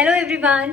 Hello everyone.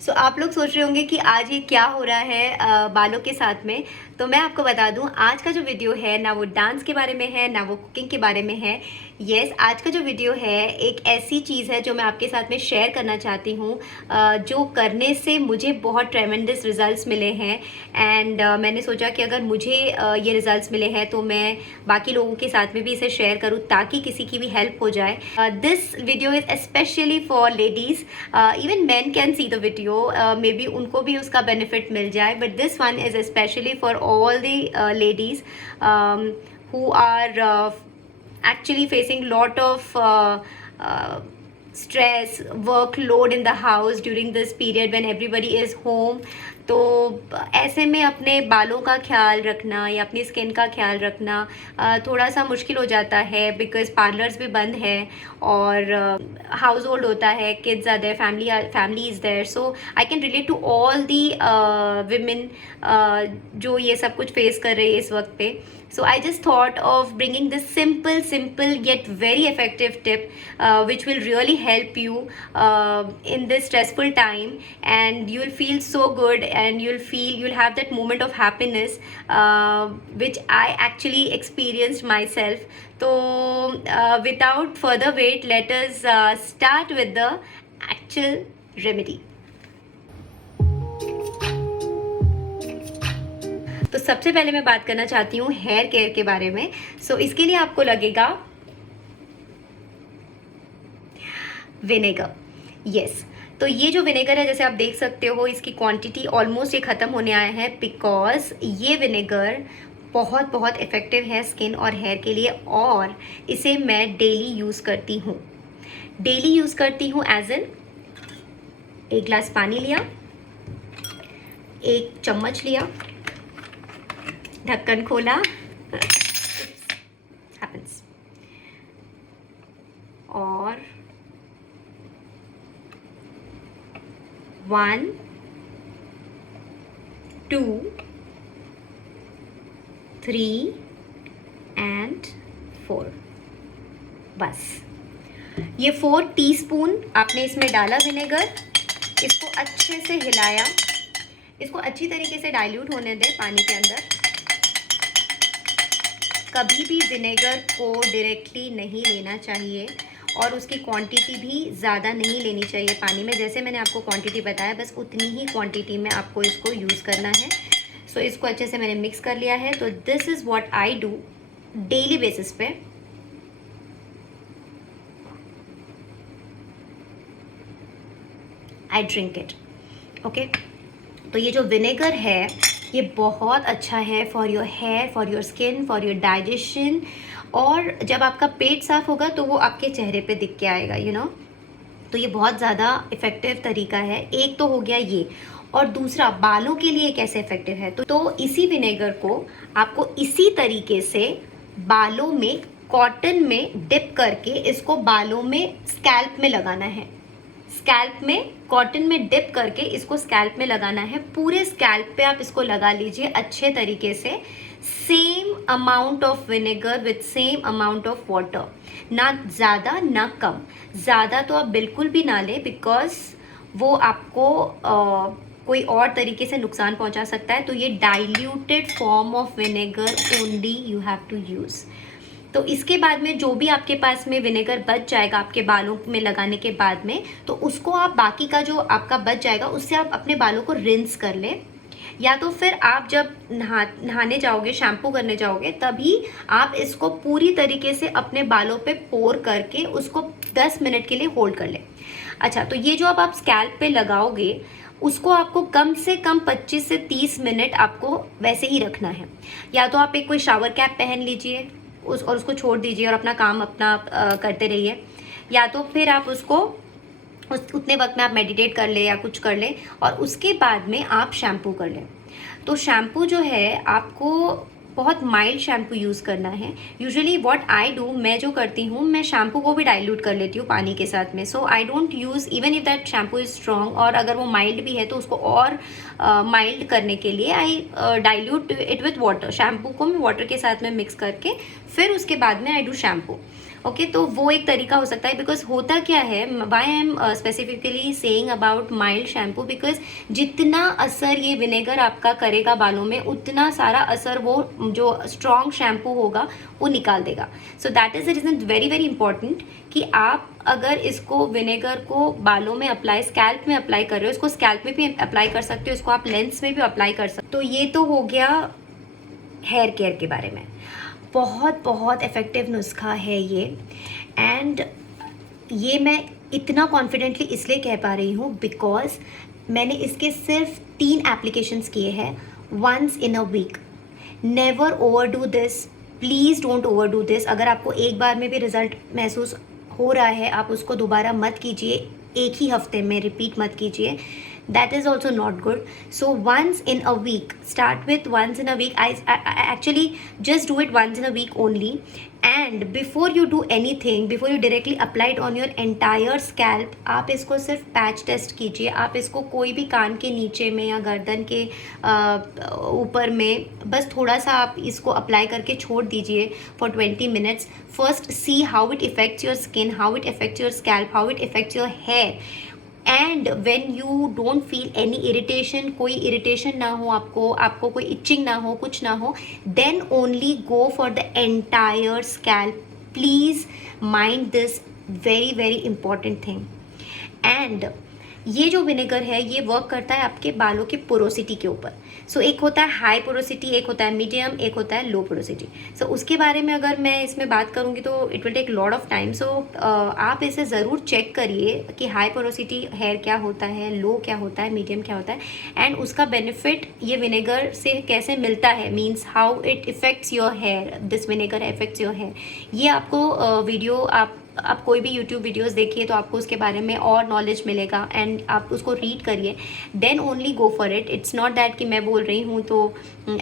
सो आप लोग सोच रहे होंगे कि आज ये क्या हो रहा है बालों के साथ में। तो मैं आपको बता दूं, आज का जो वीडियो है ना वो डांस के बारे में है ना वो कुकिंग के बारे में है। यस, आज का जो वीडियो है एक ऐसी चीज़ है जो मैं आपके साथ में शेयर करना चाहती हूँ, जो करने से मुझे बहुत ट्रेमेंडस रिजल्ट्स मिले हैं। एंड मैंने सोचा कि अगर मुझे ये रिजल्ट्स मिले हैं तो मैं बाकी लोगों के साथ में भी इसे शेयर करूँ ताकि किसी की भी हेल्प हो जाए। This video is specially for ladies. Even man can see the video, may be उनको भी उसका बेनिफिट मिल जाए, but this one is specially for all the ladies who are actually facing lot of stress, workload in the house during this period when everybody is home. तो ऐसे में अपने बालों का ख्याल रखना या अपनी स्किन का ख्याल रखना थोड़ा सा मुश्किल हो जाता है, बिकॉज पार्लर्स भी बंद है और हाउस होल्ड होता है, kids are there, family is there. So I can relate to all the women जो ये सब कुछ फेस कर रही है इस वक्त पे। So I just thought of bringing this simple yet very effective tip, which will really help you in this stressful time, and you'll feel so good and you'll have that moment of happiness, which I actually experienced myself. So without further wait, let us start with the actual remedy. तो सबसे पहले मैं बात करना चाहती हूँ hair care के बारे में। सो इसके लिए आपको लगेगा विनेगर। यस, तो ये जो विनेगर है, जैसे आप देख सकते हो, इसकी क्वांटिटी ऑलमोस्ट ये ख़त्म होने आया है, बिकॉज ये विनेगर बहुत बहुत इफ़ेक्टिव है स्किन और हेयर के लिए, और इसे मैं डेली यूज़ करती हूँ। डेली यूज़ करती हूँ एज इन, एक ग्लास पानी लिया, एक चम्मच लिया, ढक्कन खोला, हैपेंस, और 1 2 3 एंड 4। बस ये 4 टीस्पून आपने इसमें डाला विनेगर। इसको अच्छे से हिलाया, इसको अच्छी तरीके से डाइल्यूट होने दें पानी के अंदर। कभी भी विनेगर को डायरेक्टली नहीं लेना चाहिए और उसकी क्वांटिटी भी ज़्यादा नहीं लेनी चाहिए पानी में। जैसे मैंने आपको क्वांटिटी बताया, बस उतनी ही क्वांटिटी में आपको इसको यूज़ करना है। सो इसको अच्छे से मैंने मिक्स कर लिया है। तो this is what I do daily basis पे। I drink it. ओके, तो ये जो विनेगर है ये बहुत अच्छा है for your hair, for your skin, for your digestion. और जब आपका पेट साफ होगा तो वो आपके चेहरे पे दिख के आएगा, यू नो। तो ये बहुत ज़्यादा इफ़ेक्टिव तरीका है। एक तो हो गया ये, और दूसरा बालों के लिए कैसे इफ़ेक्टिव है, तो इसी विनेगर को आपको इसी तरीके से बालों में कॉटन में डिप करके इसको बालों में स्कैल्प में लगाना है। स्कैल्प में कॉटन में डिप करके इसको स्कैल्प में लगाना है। पूरे स्कैल्प पे आप इसको लगा लीजिए अच्छे तरीके से। Same amount of vinegar with same amount of water, ना ज़्यादा ना कम। ज़्यादा तो आप बिल्कुल भी ना लें, बिकॉज वो आपको कोई और तरीके से नुकसान पहुंचा सकता है। तो ये diluted form of vinegar only you have to use. तो इसके बाद में जो भी आपके पास में विनेगर बच जाएगा आपके बालों में लगाने के बाद में, तो उसको आप बाकी का जो आपका बच जाएगा उससे आप अपने बालों को रिंस कर लें। या तो फिर आप जब नहाने जाओगे, शैम्पू करने जाओगे, तभी आप इसको पूरी तरीके से अपने बालों पे पोर करके उसको 10 मिनट के लिए होल्ड कर लें। अच्छा, तो ये जो आप स्कैल्प पे लगाओगे उसको आपको कम से कम 25 से 30 मिनट आपको वैसे ही रखना है। या तो आप एक कोई शावर कैप पहन लीजिए और उसको छोड़ दीजिए और अपना काम करते रहिए, या तो फिर आप उसको उतने वक्त में आप मेडिटेट कर ले या कुछ कर ले, और उसके बाद में आप शैम्पू कर लें। तो शैम्पू जो है आपको बहुत माइल्ड शैम्पू यूज़ करना है। यूजुअली व्हाट आई डू, मैं जो करती हूँ, मैं शैम्पू को भी डाइल्यूट कर लेती हूँ पानी के साथ में। So I don't use even if that shampoo is strong, और अगर वो माइल्ड भी है तो उसको और माइल्ड करने के लिए I dilute it with water. Shampoo को मैं वाटर के साथ में मिक्स करके फिर उसके बाद में आई डू शैम्पू। ओके तो वो एक तरीका हो सकता है, बिकॉज होता क्या है, why I am specifically saying about mild shampoo, because जितना असर ये विनेगर आपका करेगा बालों में, उतना सारा असर वो जो स्ट्रॉन्ग शैम्पू होगा वो निकाल देगा. So that is the reason very very important कि आप अगर इसको विनेगर को बालों में अप्लाई, स्कैल्प में अप्लाई कर रहे हो, इसको स्कैल्प में भी अप्लाई कर सकते हो, इसको आप लेंस में भी अप्लाई कर सकते हो. तो ये तो हो गया हेयर केयर के बारे में. बहुत बहुत इफ़ेक्टिव नुस्खा है ये. एंड ये मैं इतना कॉन्फिडेंटली इसलिए कह पा रही हूँ बिकॉज मैंने इसके सिर्फ 3 एप्लीकेशंस किए हैं once in a week. Never overdo this, please don't overdo this. अगर आपको एक बार में भी रिजल्ट महसूस हो रहा है, आप उसको दोबारा मत कीजिए, एक ही हफ्ते में रिपीट मत कीजिए. That is also not good. So once in a week, start with once in a week. I actually just do it once in a week only. And before you do anything, before you directly apply it on your entire scalp, आप इसको सिर्फ patch test कीजिए. आप इसको कोई भी कान के नीचे में या गर्दन के ऊपर में बस थोड़ा सा आप इसको अप्लाई करके छोड़ दीजिए for 20 minutes. First see how it affects your skin, how it affects your scalp, how it affects your hair. And when you don't feel any irritation, कोई इरिटेशन ना हो आपको कोई इचिंग ना हो, कुछ ना हो, then only go for the entire scalp. Please mind this very very important thing. And ये जो विनेगर है ये वर्क करता है आपके बालों के पोरोसिटी के ऊपर. सो एक होता है हाई पोरोसिटी, एक होता है मीडियम, एक होता है लो पोरोसिटी. सो उसके बारे में अगर मैं इसमें बात करूँगी तो it will take lot of time. So आप इसे ज़रूर चेक करिए कि हाई पोरोसिटी हेयर क्या होता है, लो क्या होता है, मीडियम क्या होता है, एंड उसका बेनिफिट ये विनेगर से कैसे मिलता है, means how it affects your hair, this vinegar affects your hair. ये आपको वीडियो आप कोई भी यूट्यूब वीडियोस देखिए तो आपको उसके बारे में और नॉलेज मिलेगा. एंड आप उसको रीड करिए, then only go for it. It's not that कि मैं बोल रही हूँ तो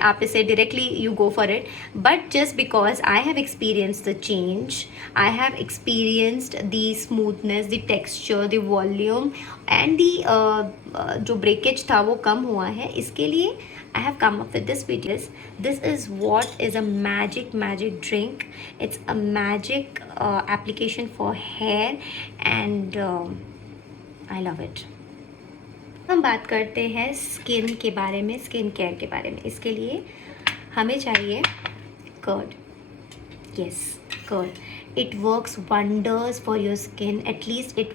आप इसे directly you go for it, but just because I have experienced the change, I have experienced the smoothness, the texture, the volume and the जो breakage था वो कम हुआ है. इसके लिए I have come up with this videos. This is what is a magic drink. It's a magic application for hair and I love it. हम बात करते हैं स्किन के बारे में, स्किन केयर के बारे में. इसके लिए हमें चाहिए curd. Yes, curd. It works wonders for your skin. At least it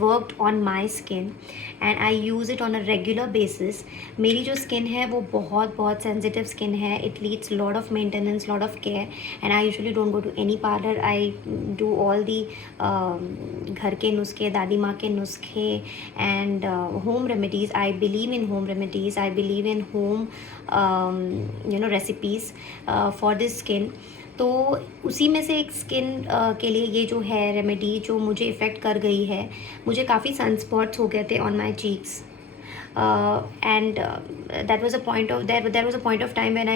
worked on my skin and I use it on a regular basis. मेरी जो skin है वो बहुत sensitive skin है. It needs lot of maintenance, lot of care, and I usually don't go to any parlor. I do all the घर के नुस्खे, दादी माँ के नुस्खे and home remedies. I believe in home remedies. I believe in home recipes for this skin. तो उसी में से एक स्किन के लिए ये जो है रेमेडी जो मुझे इफ़ेक्ट कर गई है. मुझे काफ़ी सनस्पॉट्स हो गए थे on my cheeks and that was a point of there was a point of time when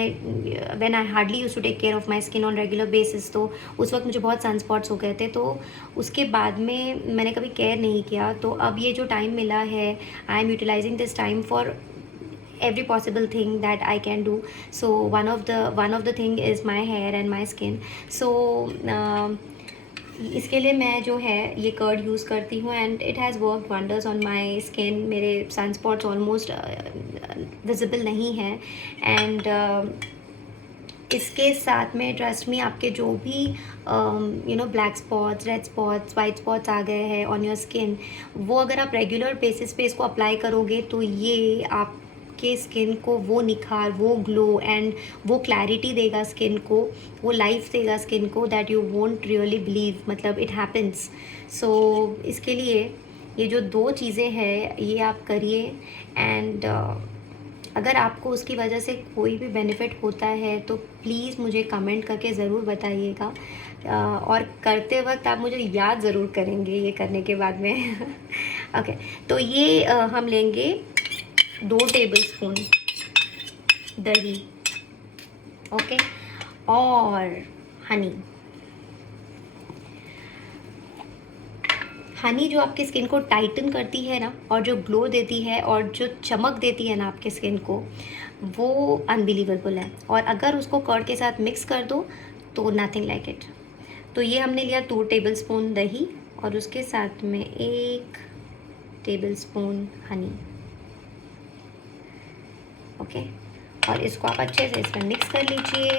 I hardly used to take care of my skin on regular basis. तो उस वक्त मुझे बहुत सनस्पॉट्स हो गए थे. तो उसके बाद में मैंने कभी केयर नहीं किया. तो अब ये जो टाइम मिला है, I am utilising this time for every possible thing that I can do. So one of the thing is my hair and my skin. So इसके लिए मैं जो है ये कर्ड यूज़ करती हूँ and it has worked wonders on my skin. मेरे sunspots almost visible नहीं हैं एंड इसके साथ में ट्रस्ट मी आपके जो भी black spots, red spots, white spots आ गए हैं ऑन योर स्किन, वो अगर आप रेगुलर बेसिस पे इसको अप्लाई करोगे तो ये आप के स्किन को वो निखार, वो ग्लो एंड वो क्लैरिटी देगा स्किन को, वो लाइफ देगा स्किन को that you won't really believe. मतलब इट हैपन्स. सो इसके लिए ये जो 2 चीज़ें हैं ये आप करिए एंड अगर आपको उसकी वजह से कोई भी बेनिफिट होता है तो प्लीज़ मुझे कमेंट करके ज़रूर बताइएगा. और करते वक्त आप मुझे याद ज़रूर करेंगे ये करने के बाद में. ओके तो ये हम लेंगे 2 टेबलस्पून दही, ओके, और हनी जो आपकी स्किन को टाइटन करती है ना, और जो ग्लो देती है और जो चमक देती है ना आपके स्किन को, वो अनबिलीवेबल है. और अगर उसको कर्ड के साथ मिक्स कर दो तो नथिंग लाइक इट. तो ये हमने लिया 2 टेबलस्पून दही और उसके साथ में 1 टेबलस्पून हनी। ओके, और इसको आप अच्छे से इसमें मिक्स कर लीजिए,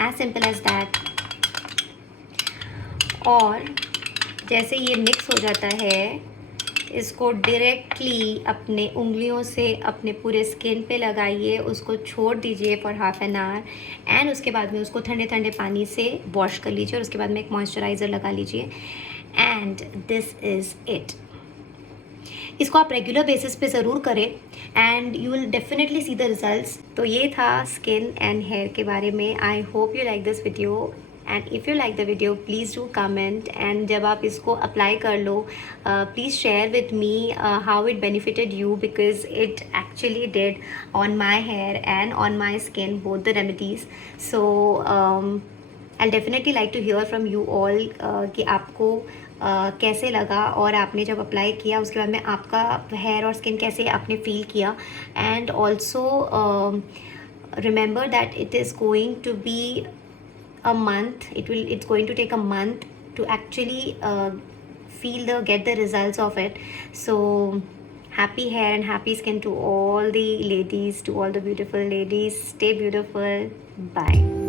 एज सिंपल एज दैट। और जैसे ये मिक्स हो जाता है, इसको डायरेक्टली अपने उंगलियों से अपने पूरे स्किन पे लगाइए, उसको छोड़ दीजिए for half an hour and उसके बाद में उसको ठंडे ठंडे पानी से वॉश कर लीजिए और उसके बाद में एक मॉइस्चराइज़र लगा लीजिए एंड दिस इज़ इट। इसको आप रेगुलर बेसिस पे ज़रूर करें and you will definitely see the results. तो ये था स्किन एंड हेयर के बारे में। I hope you like this video and if you like the video please do comment, and जब आप इसको अप्लाई कर लो please share with me how it benefited you, because it actually did on my hair and on my skin, both the remedies. So I definitely like to here from you all कि आपको कैसे लगा और आपने जब apply किया उसके बाद में आपका हेयर और स्किन कैसे आपने फील किया। And also remember that it is going to be a month, it's going to take a month to actually get the results of it. So happy hair and happy skin to all the ladies, to all the beautiful ladies. Stay beautiful. Bye.